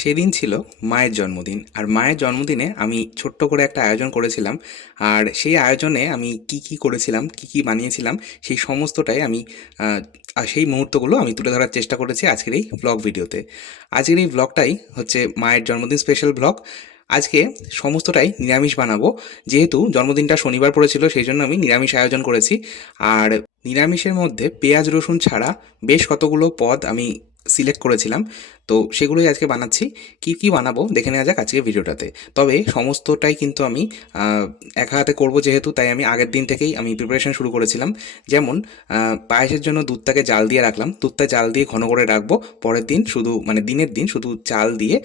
সেদিন ছিল মায়ের জন্মদিন। আর মায়ের জন্মদিনে আমি ছোট্ট করে একটা আয়োজন করেছিলাম। আর সেই আয়োজনে আমি কি কি করেছিলাম, কি কি বানিয়েছিলাম, সেই সমস্তটাই আমি সেই মুহূর্তগুলো আমি তুলে ধরার চেষ্টা করেছি আজকের এই ব্লগ ভিডিওতে। আজকের এই ব্লগটাই হচ্ছে মায়ের জন্মদিন স্পেশাল ব্লগ আজকে সমস্তটাই নিরামিষ বানাবো। যেহেতু জন্মদিনটা শনিবার পড়েছিল, সেই জন্য আমি নিরামিষ আয়োজন করেছি। আর নিরামিষের মধ্যে পেঁয়াজ রসুন ছাড়া বেশ কতগুলো পদ আমি সিলেক্ট করেছিলাম। তো সেগুলোই আজকে বানাচ্ছি। কি কি বানাবো দেখে নেওয়া যাক আজকে ভিডিওটাতে। তবে সমস্তটাই কিন্তু আমি একা হাতে করব যেহেতু, তাই আমি আগের দিন থেকেই আমি প্রিপারেশন শুরু করেছিলাম। যেমন পায়েসের জন্য দুধটাকে জাল দিয়ে রাখলাম। দুধটা জাল দিয়ে ঘন করে রাখব। পরের দিন শুধু মানে দিনের দিন শুধু চাল দিয়ে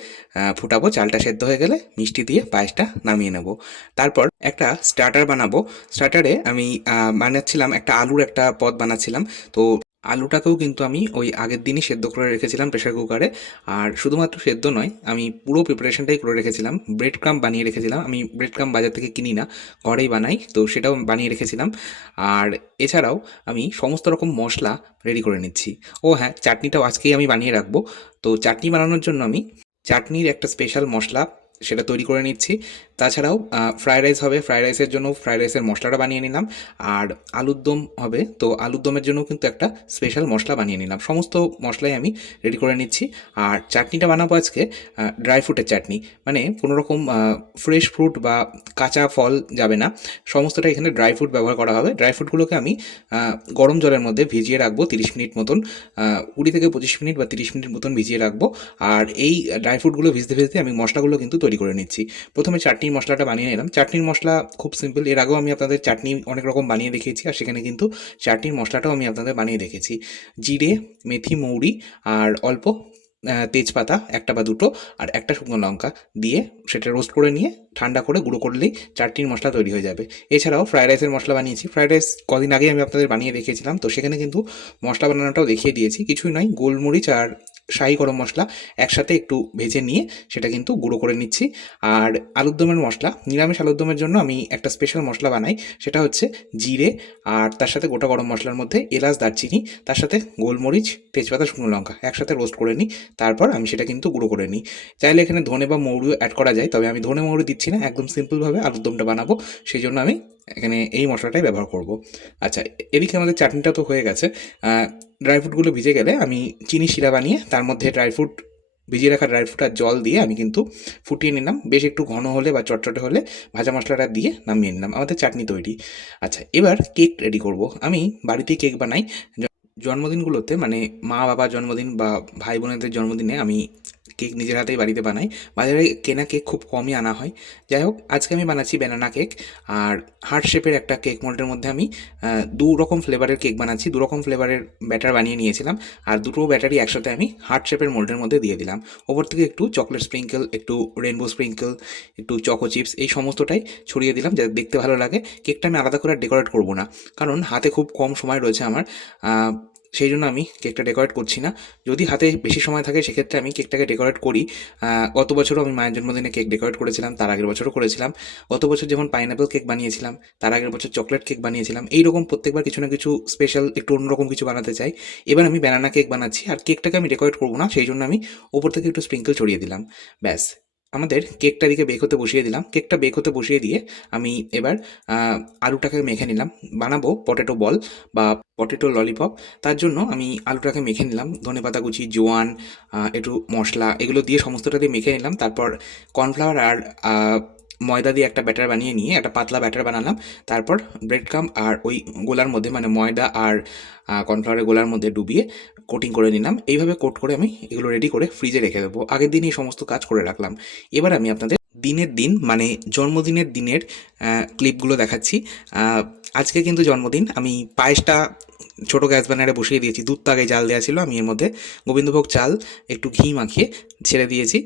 ফুটাবো। চালটা সেদ্ধ হয়ে গেলে মিষ্টি দিয়ে পায়েসটা নামিয়ে নেব। তারপর একটা স্টার্টার বানাবো। স্টার্টারে আমি বানাচ্ছিলাম, একটা আলুর একটা পদ বানাচ্ছিলাম। তো আলুটাকেও কিন্তু আমি ওই আগের দিনই সেদ্ধ করে রেখেছিলাম প্রেশার কুকারে আর শুধুমাত্র সেদ্ধ নয়, আমি পুরো প্রিপারেশনটাই করে রেখেছিলাম। ব্রেড ক্রাম বানিয়ে রেখেছিলাম। আমি ব্রেড ক্রাম বাজার থেকে কিনি না, ঘরেই বানাই, তো সেটাও বানিয়ে রেখেছিলাম। আর এছাড়াও আমি সমস্ত রকম মশলা রেডি করে নিচ্ছি। ও হ্যাঁ চাটনিটাও আজকেই আমি বানিয়ে রাখব। তো চাটনি বানানোর জন্য আমি চাটনির একটা স্পেশাল মশলা সেটা তৈরি করে নিচ্ছি। তাছাড়াও ফ্রায়েড রাইস হবে। ফ্রায়েড রাইসের জন্য ফ্রায়েড রাইসের মশলাটা বানিয়ে নিলাম। আর আলুর দম হবে। তো আলুর দমের জন্য কিন্তু একটা স্পেশাল মশলা বানিয়ে নিলাম। সমস্ত মশলাই আমি রেডি করে নিচ্ছি। আর চাটনিটা বানাবো আজকে ড্রাই ফ্রুটের চাটনি। মানে কোনো রকম ফ্রেশ ফ্রুট বা কাঁচা ফল যাবে না। সমস্তটা এখানে ড্রাই ফ্রুট ব্যবহার করা হবে। ড্রাই ফ্রুটগুলোকে আমি গরম জলের মধ্যে ভিজিয়ে রাখব তিরিশ মিনিট মতন। কুড়ি থেকে পঁচিশ মিনিট বা তিরিশ মিনিট মতন ভিজিয়ে রাখব। আর এই ড্রাই ফ্রুটগুলো ভিজতে ভিজতে আমি মশলাগুলো কিন্তু তৈরি করে নিচ্ছি। প্রথমে চাটনির মশলাটা বানিয়ে নিলাম। চাটনির মশলা খুব সিম্পল এর আগেও আমি আপনাদের চাটনি অনেক রকম বানিয়ে দেখিয়েছি আর সেখানে কিন্তু চাটনির মশলাটাও আমি আপনাদের বানিয়ে দেখেছি। জিরে, মেথি, মৌরি আর অল্প তেজপাতা একটা বা দুটো আর একটা শুকনো লঙ্কা দিয়ে সেটা রোস্ট করে নিয়ে ঠান্ডা করে গুঁড়ো করলেই চাটনির মশলা তৈরি হয়ে যাবে। এছাড়াও ফ্রায়েড রাইসের মশলা বানিয়েছি। ফ্রায়েড রাইস কদিন আগে আমি আপনাদের বানিয়ে দেখিয়েছিলাম। তো সেখানে কিন্তু মশলা বানানোটাও দেখিয়ে দিয়েছি। কিছুই নয়, গোলমরিচ আর শাহি গরম মশলা একসাথে একটু ভেজে নিয়ে সেটা কিন্তু গুঁড়ো করে নিচ্ছি। আর আলুর দমের মশলা, নিরামিষ আলুর দমের জন্য আমি একটা স্পেশাল মশলা বানাই, সেটা হচ্ছে জিরে আর তার সাথে গোটা গরম মশলার মধ্যে এলাচ, দারচিনি, তার সাথে গোলমরিচ, তেজপাতা, শুকনো লঙ্কা একসাথে রোস্ট করে নিই, তারপর আমি সেটা কিন্তু গুঁড়ো করে নিই। চাইলে এখানে ধনে বা মৌরিও অ্যাড করা যায়, তবে আমি ধনে মৌরি দিচ্ছি না, একদম সিম্পলভাবে আলুর দমটা বানাবো সেই জন্য আমি এখানে এই মশলাটাই ব্যবহার করব। আচ্ছা এদিকে আমাদের চাটনিটা তো হয়ে গেছে। ড্রাই ফ্রুটগুলো ভিজে গেলে আমি চিনি শিরা বানিয়ে তার মধ্যে ড্রাই ফ্রুট ভিজিয়ে রাখা ড্রাই ফ্রুট আর জল দিয়ে আমি কিন্তু ফুটিয়ে নিলাম। বেশ একটু ঘন হলে বা চটচটে হলে ভাজা মশলাটা দিয়ে নামিয়ে নিলাম। আমাদের চাটনি তৈরি। আচ্ছা এবার কেক রেডি করব। আমি বাড়িতে কেক বানাই। জন্মদিনগুলোতে মানে মা বাবা জন্মদিন বা ভাই বোনেদের জন্মদিনে আমি কেক নিজের হাতেই বাড়িতে বানাই। বাজারে কেনা কেক খুব কমই আনা হয়। যাই হোক, আজকে আমি বানাচ্ছি ব্যানানা কেক আর হার্ট শেপের একটা কেক মোল্ডের মধ্যে আমি দু রকম ফ্লেভারের কেক বানাচ্ছি, দু রকম ফ্লেভারের ব্যাটার বানিয়ে নিয়েছিলাম, আর দুটো ব্যাটারি একসাথে আমি হার্ট শেপের মোল্ডের মধ্যে দিয়ে দিলাম। ওপর থেকে একটু চকলেট স্প্রিঙ্কেল একটু রেনবো স্প্রিঙ্কেল একটু চকো চিপস এই সমস্তটাই ছড়িয়ে দিলাম যাতে দেখতে ভালো লাগে। কেকটা আমি আলাদা করে ডেকোরেট করব না, কারণ হাতে খুব কম সময় রয়েছে আমার। সেই জন্য আমি কেকটা ডেকোরেট করছি না। যদি হাতে বেশি সময় থাকে, সেক্ষেত্রে আমি কেকটাকে ডেকোরেট করি। গত বছরও আমি মায়ের জন্মদিনে কেক ডেকোরেট করেছিলাম, তার আগের বছরও করেছিলাম। গত বছর যেমন পাইনাপেল কেক বানিয়েছিলাম, তার আগের বছর চকলেট কেক বানিয়েছিলাম। এইরকম প্রত্যেকবার কিছু না কিছু স্পেশাল একটু অন্যরকম কিছু বানাতে চাই। এবার আমি ব্যানানা কেক বানাচ্ছি, আর কেকটাকে আমি ডেকোরেট করব না, সেই জন্য আমি ওপর থেকে একটু স্প্রিঙ্কেল ছড়িয়ে দিলাম। ব্যাস। আমাদের কেকটা দিকে বেক হতে বসিয়ে দিলাম। কেকটা বেক হতে বসিয়ে দিয়ে আমি এবার আলুটাকে মেখে নিলাম। বানাবো পটেটো বল বা পটেটো ললিপপ। তার জন্য আমি আলুটাকে মেখে নিলাম। ধনে পাতা কুচি, জোয়ান একটু মশলা এগুলো দিয়ে সমস্তটা দিয়ে মেখে নিলাম। তারপর কর্নফ্লাওয়ার আর ময়দা দিয়ে একটা ব্যাটার বানিয়ে নিয়ে একটা পাতলা ব্যাটার বানালাম। তারপর ব্রেড কাম আর ওই গোলার মধ্যে মানে ময়দা আর কর্নফ্লাওয়ারের গোলার মধ্যে ডুবিয়ে কোটিং করে নিলাম। এইভাবে কোট করে আমি এগুলো রেডি করে ফ্রিজে রেখে দেবো। আগের দিনই এই সমস্ত কাজ করে রাখলাম। এবার আমি আপনাদের দিনের দিন মানে জন্মদিনের দিনের ক্লিপগুলো দেখাচ্ছি। আজকে কিন্তু জন্মদিন। আমি পায়েসটা ছোটো গ্যাস ব্যানারে বসিয়ে দিয়েছি। দুধ আগে জাল দেওয়া ছিল। আমি এর মধ্যে গোবিন্দভোগ চাল, একটু ঘি মাখিয়ে ছেড়ে দিয়েছি।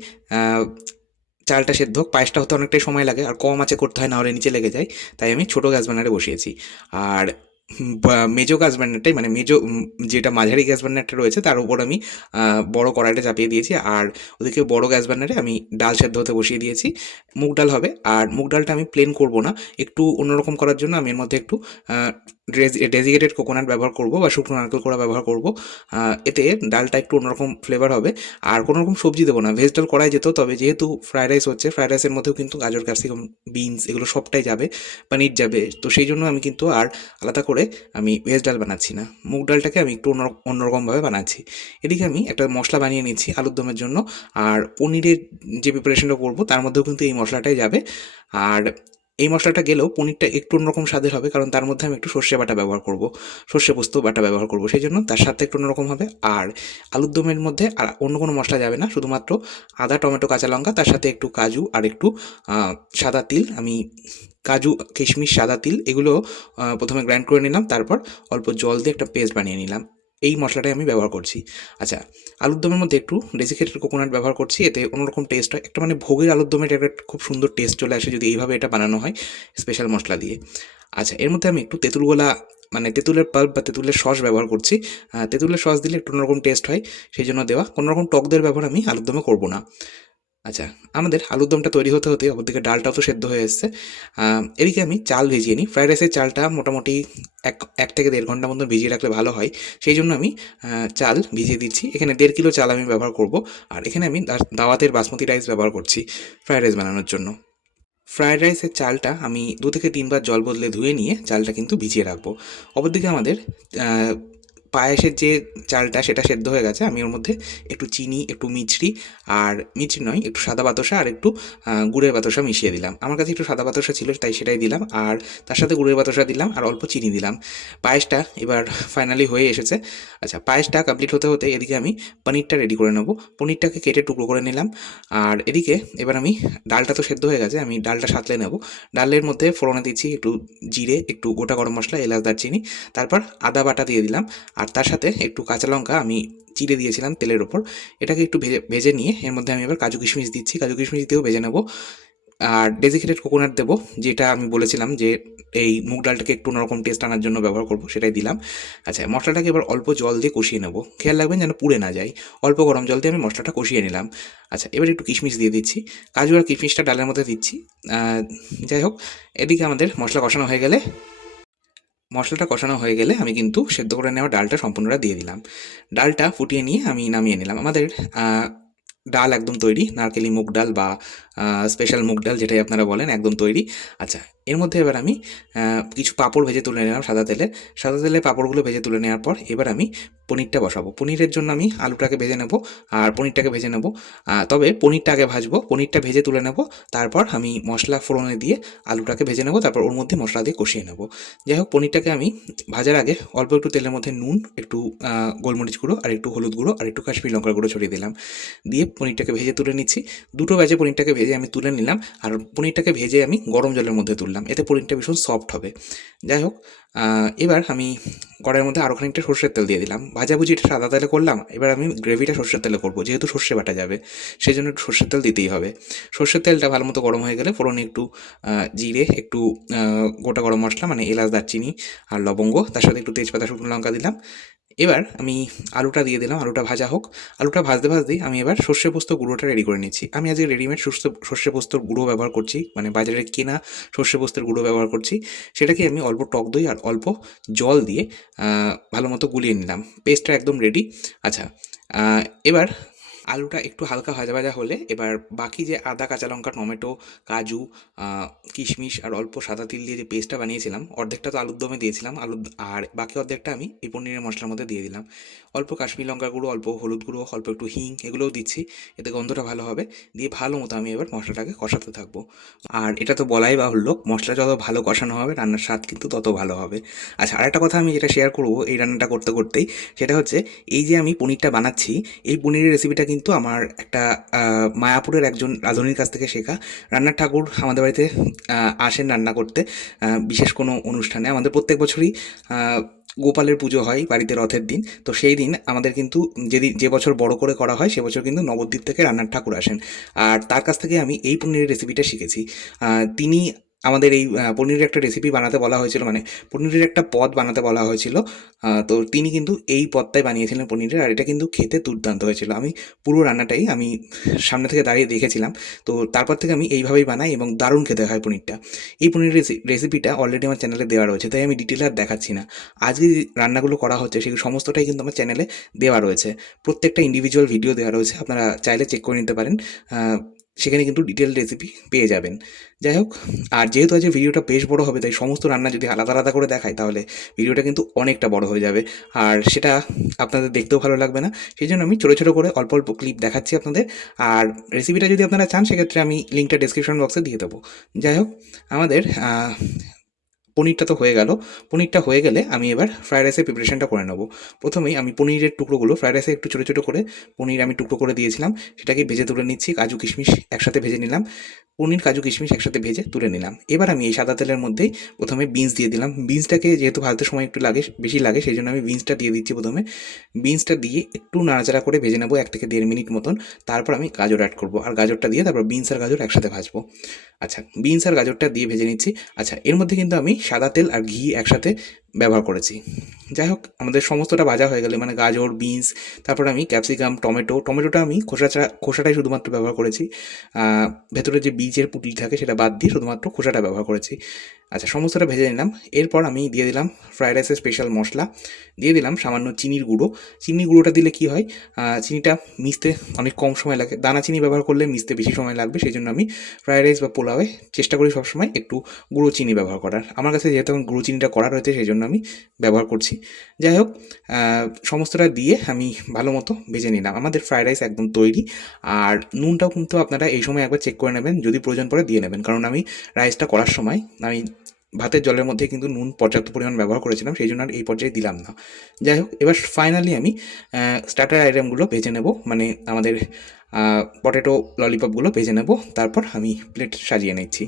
চালটা সেদ্ধ হোক, পায়েসটা হতে অনেকটাই সময় লাগে, আর কম আছে করতে হয়, না হলে নিচে লেগে যায়। তাই আমি ছোটো গ্যাস বানারে বসিয়েছি। আর মেজো গ্যাস বার্নারটাই মানে মেজো যেটা মাঝারি গ্যাস বার্নারটা রয়েছে, তার উপর আমি বড় কড়াইটা চাপিয়ে দিয়েছি। আর ওদিকে বড় গ্যাস বার্নারে আমি ডাল সেদ্ধ হতে বসিয়ে দিয়েছি। মুগ ডাল হবে। আর মুগ ডালটা আমি প্লেন করব না। একটু অন্যরকম করার জন্য আমি এর মধ্যে একটু ডেজিকেটেড কোকোনাট ব্যবহার করব বা শুকনো নারকেল কোড়া ব্যবহার করব। এতে ডালটা একটু অন্যরকম ফ্লেভার হবে। আর কোনো রকম সবজি দেবো না। ভেজ ডাল করাই যেত, তবে যেহেতু ফ্রাইড রাইস হচ্ছে ফ্রাইড রাইসের মধ্যেও কিন্তু গাজর ক্যাপসিকাম বিনস এগুলো সবটাই যাবে পনির যাবে। তো সেই জন্য আমি কিন্তু আর আলাদা করে আমি ভেজ ডাল বানাচ্ছি না। মুগ ডালটাকে আমি একটু অন্য অন্যরকমভাবে বানাচ্ছি। এদিকে আমি একটা মশলা বানিয়ে নিচ্ছি আলুর দমের জন্য। আর পনিরের যে প্রিপারেশনটা করব, তার মধ্যেও কিন্তু এই মশলাটাই যাবে। আর এই মশলাটা গেলেও পনিরটা একটু অন্যরকম স্বাদের হবে, কারণ তার মধ্যে আমি একটু সর্ষে বাটা ব্যবহার করব। সর্ষে পোস্ত বাটা ব্যবহার করব সেই জন্য তার সাথে একটু অন্যরকম হবে। আর আলুর দমের মধ্যে আর অন্য কোনো মশলা যাবে না, শুধুমাত্র আদা, টমেটো, কাঁচা লঙ্কা, তার সাথে একটু কাজু আর একটু সাদা তিল আমি কাজু, কিশমিশ, সাদা তিল এগুলো প্রথমে গ্রাইন্ড করে নিলাম, তারপর অল্প জল দিয়ে একটা পেস্ট বানিয়ে নিলাম। এই মশলাটাই আমি ব্যবহার করছি। আচ্ছা আলুর দমের মধ্যে একটু ডেসিকেটেড কোকোনাট ব্যবহার করছি, এতে অন্যরকম টেস্ট হয়। একটা মানে ভোগের আলুর দমের একটা খুব সুন্দর টেস্ট চলে আসে যদি এইভাবে এটা বানানো হয় স্পেশাল মশলা দিয়ে। আচ্ছা এর মধ্যে আমি একটু তেঁতুল গোলা মানে তেঁতুলের পাল্প বা তেঁতুলের সস ব্যবহার করছি। তেঁতুলের সস দিলে একটু অন্যরকম টেস্ট হয়, সেই জন্য দেওয়া। কোনো রকম টক দইয়ের ব্যবহার আমি আলুর দমে করব না। আচ্ছা আমাদের আলুর দমটা তৈরি হতে হতে অপরদিকে ডালটাও তো সেদ্ধ হয়ে এসছে। এদিকে আমি চাল ভিজিয়ে নিই। ফ্রাইড রাইসের চালটা মোটামুটি এক এক থেকে দেড় ঘণ্টা মতন ভিজিয়ে রাখলে ভালো হয়। সেই জন্য আমি চাল ভিজিয়ে দিচ্ছি। এখানে দেড় কিলো চাল আমি ব্যবহার করব। আর এখানে আমি দাওয়াতের বাসমতি রাইস ব্যবহার করছি ফ্রাইড রাইস বানানোর জন্য। ফ্রায়েড রাইসের চালটা আমি দু থেকে তিনবার জল বদলে ধুয়ে নিয়ে চালটা কিন্তু ভিজিয়ে রাখব। অপরদিকে আমাদের পায়েসের যে চালটা সেটা সেদ্ধ হয়ে গেছে, আমি ওর মধ্যে একটু চিনি, একটু মিছরি আর মিছরি নয়, একটু সাদা বাতাসা আর একটু গুড়ের বাতাসা মিশিয়ে দিলাম। আমার কাছে একটু সাদা বাতাসা ছিল, তাই সেটাই দিলাম আর তার সাথে গুড়ের বাতাসা দিলাম আর অল্প চিনি দিলাম। পায়েসটা এবার ফাইনালি হয়ে এসেছে। আচ্ছা পায়েসটা কমপ্লিট হতে হতে এদিকে আমি পনিরটা রেডি করে নেব। পনিরটাকে কেটে টুকরো করে নিলাম আর এদিকে এবার আমি ডালটা তো সেদ্ধ হয়ে গেছে, আমি ডালটা সাঁতলে নেব। ডালের মধ্যে ফোড়নে দিচ্ছি একটু জিরে, একটু গোটা গরম মশলা, এলাচ, দারচিনি, তারপর আদা বাটা দিয়ে দিলাম। আর তার সাথে একটু কাঁচা লঙ্কা আমি চিড়ে দিয়েছিলাম তেলের ওপর। এটাকে একটু ভেজে ভেজে নিয়ে এর মধ্যে আমি এবার কাজু কিশমিশ দিচ্ছি। কাজু কিশমিশ দিয়েও ভেজে নেব। আর ডেজিকেটেড কোকোনাট দেবো, যেটা আমি বলেছিলাম যে এই মুগ ডালটাকে একটু অন্যরকম টেস্ট আনার জন্য ব্যবহার করব, সেটাই দিলাম। আচ্ছা মশলাটাকে এবার অল্প জল দিয়ে কষিয়ে নেব। খেয়াল রাখবেন যেন পুড়ে না যায়। অল্প গরম জল দিয়ে আমি মশলাটা কষিয়ে নিলাম। আচ্ছা এবার একটু কিশমিশ দিয়ে দিচ্ছি। কাজু আর কিশমিশটা ডালের মধ্যে দিচ্ছি। যাই হোক, এদিকে আমাদের মশলা কষানো হয়ে গেলে মশলাটা কষানো হয়ে গেলে আমি কিন্তু সেদ্ধ করে নেওয়া ডালটা সম্পূর্ণটা দিয়ে দিলাম। ডালটা ফুটিয়ে নিয়ে আমি নামিয়ে নিলাম। আমাদের ডাল একদম তৈরি, নারকেলি মুগ ডাল বা স্পেশাল মুগ ডাল যেটাই আপনারা বলেন একদম তৈরি। আচ্ছা এর মধ্যে এবার আমি কিছু পাঁপড় ভেজে তুলে নিলাম সাদা তেলে। সাদা তেলে পাঁপড়গুলো ভেজে তুলে নেওয়ার পর এবার আমি পনিরটা বসাবো। পনিরের জন্য আমি আলুটাকে ভেজে নেব আর পনিরটাকে ভেজে নেব। তবে পনিরটা আগে ভাজবো, পনিরটা ভেজে তুলে নেব, তারপর আমি মশলা ফোড়নে দিয়ে আলুটাকে ভেজে নেব, তারপর ওর মধ্যে মশলা দিয়ে কষিয়ে নেব। যাই হোক, পনিরটাকে আমি ভাজার আগে অল্প একটু তেলের মধ্যে নুন, একটু গোলমরিচ গুঁড়ো আর একটু হলুদ গুঁড়ো আর একটু কাশ্মীর লঙ্কার গুঁড়ো ছড়িয়ে দিলাম। দিয়ে পনিরটাকে ভেজে তুলে নিচ্ছি। দুটো ব্যাচে পনিরটাকে ভেজে আমি তুলে নিলাম আর পনিরটাকে ভেজে আমি গরম জলের মধ্যে তুললাম। এতে পনিরটা ভীষণ সফট হবে। যাই হোক এবার আমি কড়াইয়ের মধ্যে আরও খানিকটা সর্ষের তেল দিয়ে দিলাম। ভাজাভুজিটা সাদা তেলে করলাম, এবার আমি গ্রেভিটা সর্ষের তেলে করব, যেহেতু সর্ষে বাটা যাবে সেই জন্য একটু সর্ষের তেল দিতেই হবে। সর্ষের তেলটা ভালো মতো গরম হয়ে গেলে ফোড়নে একটু জিরে, একটু গোটা গরম মশলা মানে এলাচ, দারচিনি আর লবঙ্গ, তার সাথে একটু তেজপাতা, শুকনো লঙ্কা দিলাম। এবার আমি আলুটা দিয়ে দিলাম, আলুটা ভাজা হোক। আলুটা ভাজতে ভাজতেই আমি এবার সর্ষে পোস্ত গুঁড়োটা রেডি করে নিচ্ছি। আমি আজকে রেডিমেড সর্ষে সর্ষে পোস্তর গুঁড়ো ব্যবহার করছি মানে বাজারে কেনা সর্ষে পোস্তের গুঁড়ো ব্যবহার করছি। সেটাকে আমি অল্প টক দই আর অল্প জল দিয়ে ভালো মতো গুলিয়ে নিলাম। পেস্টটা একদম রেডি আচ্ছা এবার আলুটা একটু হালকা ভাজা ভাজা হলে এবার বাকি যে আদা, কাঁচা লঙ্কা, টমেটো, কাজু কিশমিশ আর অল্প সাদা তিল দিয়ে যে পেস্টটা বানিয়েছিলাম, অর্ধেকটা তো আলুর দমে দিয়েছিলাম আলু আর বাকি অর্ধেকটা আমি এই পনিরের মশলার মধ্যে দিয়ে দিলাম। অল্প কাশ্মীর লঙ্কা গুঁড়ো, অল্প হলুদ গুঁড়ো, অল্প একটু হিং এগুলোও দিচ্ছি, এতে গন্ধটা ভালো হবে। দিয়ে ভালো মতো আমি এবার মশলাটাকে কষাতে থাকব। আর এটা তো বলাই বাহুল্য, মশলা যত ভালো কষানো হবে, রান্নার স্বাদ কিন্তু তত ভালো হবে। আচ্ছা আরেকটা কথা আমি যেটা শেয়ার করব এই রান্নাটা করতে করতেই, সেটা হচ্ছে এই যে আমি পনিরটা বানাচ্ছি, এই পনিরের রেসিপিটা কিন্তু আমার একটা মায়াপুরের একজন রাঁধুনির কাছ থেকে শেখা। রান্নার ঠাকুর আমাদের বাড়িতে আসেন রান্না করতে বিশেষ কোনো অনুষ্ঠানে। আমাদের প্রত্যেক বছরই গোপালের পুজো হয় বাড়িতে রথের দিন। তো সেই দিন আমাদের কিন্তু যেদিন, যে বছর বড় করে করা হয়, সে বছর কিন্তু নবদ্বীপ থেকে রান্নার ঠাকুর আসেন। আর তার কাছ থেকে আমি এই পনিরের রেসিপিটা শিখেছি। তিনি আমাদের এই পনিরের একটা রেসিপি বানাতে বলা হয়েছিল মানে পনিরের একটা পদ বানাতে বলা হয়েছিল তো তিনি কিন্তু এই পদটাই বানিয়েছিলেন পনিরের, আর এটা কিন্তু খেতে দুর্দান্ত হয়েছিল। আমি পুরো রান্নাটাই আমি সামনে থেকে দাঁড়িয়ে দেখেছিলাম, তো তারপর থেকে আমি এইভাবেই বানাই এবং দারুণ খেতে হয় পনিরটা। এই পনির রেসিপিটা অলরেডি আমার চ্যানেলে দেওয়া রয়েছে, তাই আমি ডিটেল আর দেখাচ্ছি না। আজকে যে রান্নাগুলো করা হচ্ছে সেগুলো সমস্তটাই কিন্তু আমার চ্যানেলে দেওয়া রয়েছে। প্রত্যেকটা ইন্ডিভিজুয়াল ভিডিও দেওয়া রয়েছে, আপনারা চাইলে চেক করে নিতে পারেন। সেখানে কিন্তু ডিটেল রেসিপি পেয়ে যাবেন। যাই হোক, আর যেহেতু আজকে ভিডিওটা বেশ বড় হবে, তাই সমস্ত রান্না যদি আলাদা আলাদা করে দেখাই, তাহলে ভিডিওটা কিন্তু অনেকটা বড় হয়ে যাবে। আর সেটা আপনাদের দেখতেও ভালো লাগবে না সেই জন্য আমি ছোটো ছোটো করে অল্প অল্প ক্লিপ দেখাচ্ছি আপনাদের। আর রেসিপিটা যদি আপনারা চান, সেক্ষেত্রে আমি লিঙ্কটা ডিসক্রিপশন বক্সে দিয়ে দেবো। যাই হোক, আমাদের পনিরটা তো হয়ে গেল। পনিরটা হয়ে গেলে আমি এবার ফ্রাইড রাইসের প্রিপারেশনটা করে নেব। প্রথমেই আমি পনিরের টুকরোগুলো ফ্রাইড রাইসে একটু ছোটো ছোটো করে পনির আমি টুকরো করে দিয়েছিলাম। সেটাকে ভেজে তুলে নিচ্ছি, কাজু কিশমিশ একসাথে ভেজে নিলাম। পনির, কাজু কিশমিশ একসাথে ভেজে তুলে নিলাম। এবার আমি এই সাদা তেলের মধ্যেই প্রথমে বিনস দিয়ে দিলাম। বিনসটাকে যেহেতু ভাজতে সময় একটু লাগে, বেশি লাগে, সেই জন্য আমি বিনসটা দিয়ে দিচ্ছি প্রথমে। বিনসটা দিয়ে একটু নাড়াচাড়া করে ভেজে নেব এক থেকে দেড় মিনিট মতন। তারপর আমি গাজর অ্যাড করব। আর গাজরটা দিয়ে তারপর বিনস আর গাজর একসাথে ভাজবো। আচ্ছা বিনস আর গাজরটা দিয়ে ভেজে নিচ্ছি। আচ্ছা এর মধ্যে কিন্তু আমি সাদা তেল আর ঘি একসাথে ব্যবহার করেছি। যাই হোক, আমাদের সমস্তটা ভাজা হয়ে গেলে। মানে গাজর, বিনস, তারপর আমি ক্যাপসিকাম, টমেটো। টমেটোটা আমি খোসা ছাড়া খোসাটাই শুধুমাত্র ব্যবহার করেছি। ভেতরে যে বীজের পুটি থাকে সেটা বাদ দিয়ে শুধুমাত্র খোসাটা ব্যবহার করেছি। আচ্ছা সমস্তটা ভেজে নিলাম। এরপর আমি দিয়ে দিলাম ফ্রায়েড রাইসের স্পেশাল মশলা। দিয়ে দিলাম সামান্য চিনির গুঁড়ো। চিনির গুঁড়োটা দিলে কি হয়? চিনিটা মিশতে অনেক কম সময় লাগে। দানা চিনি ব্যবহার করলে মিশতে বেশি সময় লাগবে। সেই জন্য আমি ফ্রায়েড রাইস বা পোলাওয়ে চেষ্টা করি সবসময় একটু গুঁড়ো চিনি ব্যবহার করার। আমার কাছে যেহেতু গুঁড়ো চিনিটা করা রয়েছে, সেই জন্য আমি ব্যবহার করছি। যাই হোক সমস্তটা দিয়ে আমি ভালো মতো ভেজে নিলাম। আমাদের ফ্রাইড রাইস একদম তৈরি। আর নুনটাও কিন্তু আপনারা এই সময় একবার চেক করে নেবেন, যদি প্রয়োজন পড়ে দিয়ে নেবেন। কারণ আমি রাইসটা করার সময় আমি ভাতের জলের মধ্যে কিন্তু নুন পর্যাপ্ত পরিমাণ ব্যবহার করেছিলাম, সেই জন্য আর এই পর্যায়ে দিলাম না। যাই হোক এবার ফাইনালি আমি স্টার্টার আইটেমগুলো ভেজে নেব। মানে আমাদের পটেটো ললিপপগুলো ভেজে নেব। তারপর আমি প্লেট সাজিয়ে নিচ্ছি।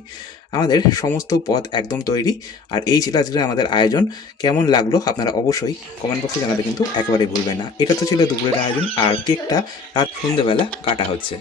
আমাদের সমস্ত পদ একদম তৈরি। আর এই ছিল আজকে আমাদের আয়োজন। কেমন লাগল আপনারা অবশ্যই কমেন্ট বক্সে জানাতে কিন্তু একেবারেই ভুলবেন না। এটা তো ছিল দুপুরের আয়োজন আর কেকটা রাত সন্ধ্যেবেলা কাটা হচ্ছে।